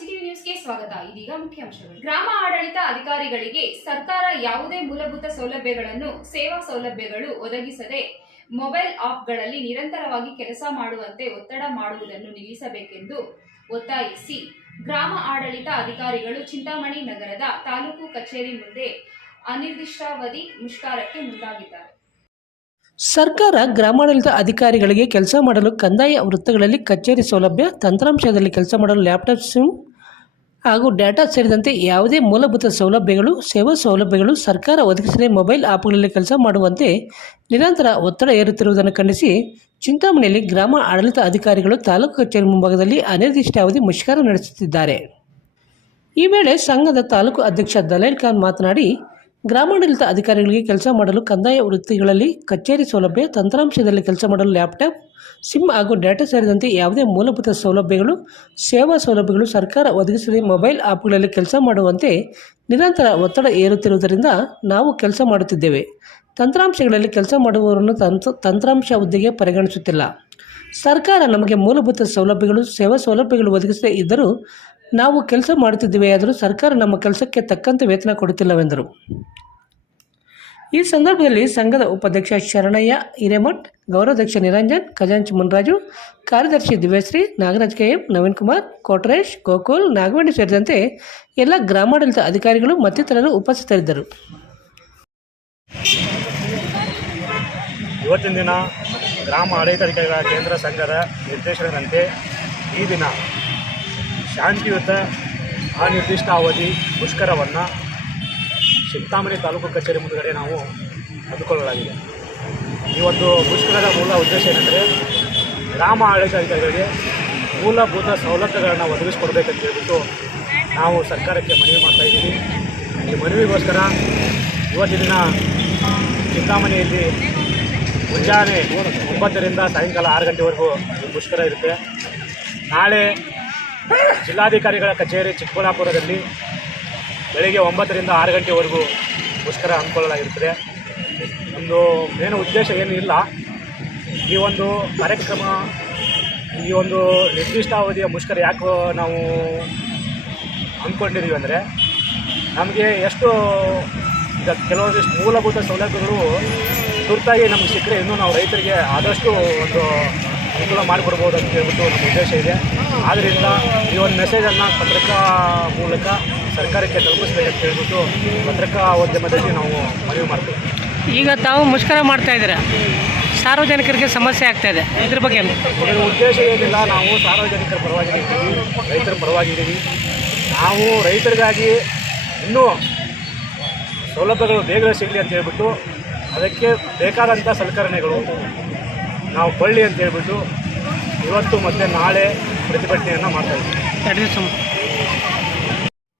City ನ್ಯೂಸ್ಗೆ ಸ್ವಾಗತ. ಇದೀಗ ಮುಖ್ಯಾಂಶಗಳು ಗ್ರಾಮ ಆಡಳಿತ ಅಧಿಕಾರಿಗಳಿಗೆ ಸರ್ಕಾರ ಯಾವುದೇ ಮೂಲಭೂತ ಸೌಲಭ್ಯಗಳನ್ನು, ಸೇವಾ ಸೌಲಭ್ಯಗಳು ಒದಗಿಸದೆ ಮೊಬೈಲ್ ಆಪ್ಗಳಲ್ಲಿ ನಿರಂತರವಾಗಿ ಕೆಲಸ ಮಾಡುವಂತೆ ಒತ್ತಡ ಮಾಡುವುದನ್ನು ನಿಲ್ಲಿಸಬೇಕೆಂದು ಒತ್ತಾಯಿಸಿ ಗ್ರಾಮ ಆಡಳಿತ ಅಧಿಕಾರಿಗಳು ಚಿಂತಾಮಣಿ ನಗರದ ತಾಲೂಕು ಕಚೇರಿ ಮುಂದೆ ಅನಿರ್ದಿಷ್ಟಾವಧಿ ಮುಷ್ಕರಕ್ಕೆ ಮುಂದಾಗಿದ್ದಾರೆ. ಸರ್ಕಾರ ಗ್ರಾಮಾಡಳಿತ ಅಧಿಕಾರಿಗಳಿಗೆ ಕೆಲಸ ಮಾಡಲು ಕಂದಾಯ ವೃತ್ತಗಳಲ್ಲಿ ಕಚೇರಿ ಸೌಲಭ್ಯ, ತಂತ್ರಾಂಶದಲ್ಲಿ ಕೆಲಸ ಮಾಡಲು ಲ್ಯಾಪ್ಟಾಪ್ ಸಿಮ್ ಹಾಗೂ ಡಾಟಾ ಸೇರಿದಂತೆ ಯಾವುದೇ ಮೂಲಭೂತ ಸೌಲಭ್ಯಗಳು, ಸೇವಾ ಸೌಲಭ್ಯಗಳು, ಸರ್ಕಾರ ಒದಗಿಸಿದ ಮೊಬೈಲ್ ಆ್ಯಪ್ಗಳಲ್ಲಿ ಕೆಲಸ ಮಾಡುವಂತೆ ನಿರಂತರ ಒತ್ತಡ ಏರುತ್ತಿರುವುದನ್ನು ಖಂಡಿಸಿ ಚಿಂತಾಮಣಿಯಲ್ಲಿ ಗ್ರಾಮ ಆಡಳಿತ ಅಧಿಕಾರಿಗಳು ತಾಲೂಕು ಕಚೇರಿ ಮುಂಭಾಗದಲ್ಲಿ ಅನಿರ್ದಿಷ್ಟಾವಧಿ ಮುಷ್ಕರ ನಡೆಸುತ್ತಿದ್ದಾರೆ. ಈ ವೇಳೆ ಸಂಘದ ತಾಲೂಕು ಅಧ್ಯಕ್ಷ ದಲೈಲ್ ಖಾನ್ ಮಾತನಾಡಿ ಗ್ರಾಮಾಡಳಿತ ಅಧಿಕಾರಿಗಳಿಗೆ ಕೆಲಸ ಮಾಡಲು ಕಂದಾಯ ವೃತ್ತಿಗಳಲ್ಲಿ ಕಚೇರಿ ಸೌಲಭ್ಯ, ತಂತ್ರಾಂಶದಲ್ಲಿ ಕೆಲಸ ಮಾಡಲು ಲ್ಯಾಪ್ಟಾಪ್, ಸಿಮ್ ಹಾಗೂ ಡಾಟಾ ಸೇರಿದಂತೆ ಯಾವುದೇ ಮೂಲಭೂತ ಸೌಲಭ್ಯಗಳು, ಸೇವಾ ಸೌಲಭ್ಯಗಳು ಸರ್ಕಾರ ಒದಗಿಸಿದ ಮೊಬೈಲ್ ಆ್ಯಪ್ಗಳಲ್ಲಿ ಕೆಲಸ ಮಾಡುವಂತೆ ನಿರಂತರ ಒತ್ತಡ ಏರುತ್ತಿರುವುದರಿಂದ ನಾವು ಕೆಲಸ ಮಾಡುತ್ತಿದ್ದೇವೆ. ತಂತ್ರಾಂಶಗಳಲ್ಲಿ ಕೆಲಸ ಮಾಡುವವರನ್ನು ತಂತ್ರ ತಂತ್ರಾಂಶ ಹುದ್ದೆಗೆ ಪರಿಗಣಿಸುತ್ತಿಲ್ಲ. ಸರ್ಕಾರ ನಮಗೆ ಮೂಲಭೂತ ಸೌಲಭ್ಯಗಳು, ಸೇವಾ ಸೌಲಭ್ಯಗಳು ಒದಗಿಸದೇ ಇದ್ದರೂ ನಾವು ಕೆಲಸ ಮಾಡುತ್ತಿದ್ದೇವೆ, ಆದರೂ ಸರ್ಕಾರ ನಮ್ಮ ಕೆಲಸಕ್ಕೆ ತಕ್ಕಂತೆ ವೇತನ ಕೊಡುತ್ತಿಲ್ಲವೆಂದರು. ಈ ಸಂದರ್ಭದಲ್ಲಿ ಸಂಘದ ಉಪಾಧ್ಯಕ್ಷ ಶರಣಯ್ಯ ಹಿರೇಮಠ್ ಗೌರವಾಧ್ಯಕ್ಷ ನಿರಂಜನ್, ಖಜಾಂಚಿ ಮುನ್ರಾಜು, ಕಾರ್ಯದರ್ಶಿ ದಿವ್ಯಶ್ರೀ, ನಾಗರಾಜ್ ಕೆಎಂ, ನವೀನ್ ಕುಮಾರ್, ಕೋಟ್ರೇಶ್, ಗೋಕುಲ್ ನಾಗವೇಣಿ ಸೇರಿದಂತೆ ಎಲ್ಲ ಗ್ರಾಮಾಡಳಿತ ಅಧಿಕಾರಿಗಳು ಮತ್ತಿತರರು ಉಪಸ್ಥಿತರಿದ್ದರು. ಇವತ್ತಿನ ದಿನ ಗ್ರಾಮ ಆಡಳಿತಾಧಿಕಾರಿಗಳ ಕೇಂದ್ರ ಸಂಘದ ನಿರ್ದೇಶನದಂತೆ ಈ ದಿನ ಶಾಂತಿಯುತ ನಿರ್ದಿಷ್ಟ ಅವಧಿ ಮುಷ್ಕರವನ್ನು ಚಿಂತಾಮಣಿ ತಾಲೂಕು ಕಚೇರಿ ಮುಂದುಗಡೆ ನಾವು ಅಂದುಕೊಳ್ಳಲಾಗಿದೆ ಈ ಒಂದು ಮುಷ್ಕರದ ಮೂಲ ಉದ್ದೇಶ ಏನೆಂದರೆ ಗ್ರಾಮ ಆಡಳಿತಾಧಿಕಾರಿಗಳಿಗೆ ಮೂಲಭೂತ ಸವಲತ್ತುಗಳನ್ನು ಒದಗಿಸ್ಕೊಡ್ಬೇಕಂತ ಹೇಳ್ಬಿಟ್ಟು ನಾವು ಸರ್ಕಾರಕ್ಕೆ ಮನವಿ ಮಾಡ್ತಾ ಇದ್ದೀವಿ. ಈ ಮನವಿಗೋಸ್ಕರ ಇವತ್ತಿನ ದಿನ ಚಿಂತಾಮಣಿಯಲ್ಲಿ ಮುಂಜಾನೆ ಒಂಬತ್ತರಿಂದ ಸಾಯಂಕಾಲ ಆರು ಗಂಟೆವರೆಗೂ ಮುಷ್ಕರ ಇರುತ್ತೆ. ನಾಳೆ ಜಿಲ್ಲಾಧಿಕಾರಿಗಳ ಕಚೇರಿ ಚಿಕ್ಕಬಳ್ಳಾಪುರದಲ್ಲಿ ಬೆಳಗ್ಗೆ ಒಂಬತ್ತರಿಂದ ಆರು ಗಂಟೆವರೆಗೂ ಮುಷ್ಕರ ಹಮ್ಮಿಕೊಳ್ಳಲಾಗಿರುತ್ತದೆ. ಒಂದು ಮೇನ್ ಉದ್ದೇಶ ಏನೂ ಇಲ್ಲ. ಈ ಒಂದು ಕಾರ್ಯಕ್ರಮ, ಈ ಒಂದು ನಿರ್ದಿಷ್ಟ ಅವಧಿಯ ಮುಷ್ಕರ ಯಾಕೆ ನಾವು ಅಂದ್ಕೊಂಡಿದ್ದೀವಿ ಅಂದರೆ, ನಮಗೆ ಎಷ್ಟು ಕೆಲವೊಂದಿಷ್ಟು ಮೂಲಭೂತ ಸೌಲಭ್ಯಗಳು ತುರ್ತಾಗಿ ನಮಗೆ ಸಿಕ್ಕರೆ ಇನ್ನೂ ನಾವು ರೈತರಿಗೆ ಆದಷ್ಟು ಒಂದು ಅನುಕೂಲ ಮಾಡಿಕೊಡ್ಬೋದು ಅಂತ ಹೇಳ್ಬಿಟ್ಟು ನಮ್ಮ ಉದ್ದೇಶ ಇದೆ. ಆದ್ದರಿಂದ ಈ ಒಂದು ಮೆಸೇಜನ್ನು ಪತ್ರಿಕಾ ಮೂಲಕ ಸರ್ಕಾರಕ್ಕೆ ತಲುಪಿಸ್ಬೇಕಂತ ಹೇಳ್ಬಿಟ್ಟು ಪತ್ರಿಕಾ ಉದ್ಯಮದಲ್ಲಿ ನಾವು ಮನವಿ ಮಾಡ್ತೀವಿ. ಈಗ ತಾವು ಮುಷ್ಕರ ಮಾಡ್ತಾ ಇದ್ದೀರಾ? ಸಾರ್ವಜನಿಕರಿಗೆ ಸಮಸ್ಯೆ ಆಗ್ತಾ ಇದೆ. ಇದ್ರ ಬಗ್ಗೆ ಇದರ ಉದ್ದೇಶ ಏನಿಲ್ಲ ನಾವು ಸಾರ್ವಜನಿಕರ ಪರವಾಗಿ ಇದ್ದೀವಿ ರೈತರ ಪರವಾಗಿ ಇದ್ದೀವಿ. ನಾವು ರೈತರಿಗಾಗಿ ಇನ್ನೂ ಸೌಲಭ್ಯಗಳು ಬೇಗ ಸಿಗಲಿ ಅಂತ ಹೇಳ್ಬಿಟ್ಟು ಅದಕ್ಕೆ ಬೇಕಾದಂಥ ಸಲಕರಣೆಗಳು ನಾವು ಕೊಳ್ಳಿ ಅಂತ ಹೇಳ್ಬಿಟ್ಟು ಇವತ್ತು ಮತ್ತು ನಾಳೆ ಪ್ರತಿಭಟನೆಯನ್ನು ಮಾಡ್ತಾ ಇದ್ದೀವಿ.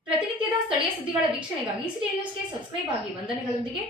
ಪ್ರತಿನಿತ್ಯದ ಸ್ಥಳೀಯ ಸುದ್ದಿಗಳ ವೀಕ್ಷಣೆಗಾಗಿ ಸಿಟಿ ನ್ಯೂಸ್ಗೆ ಸಬ್ಸ್ಕ್ರೈಬ್ ಆಗಿ ವಂದನೆಗಳೊಂದಿಗೆ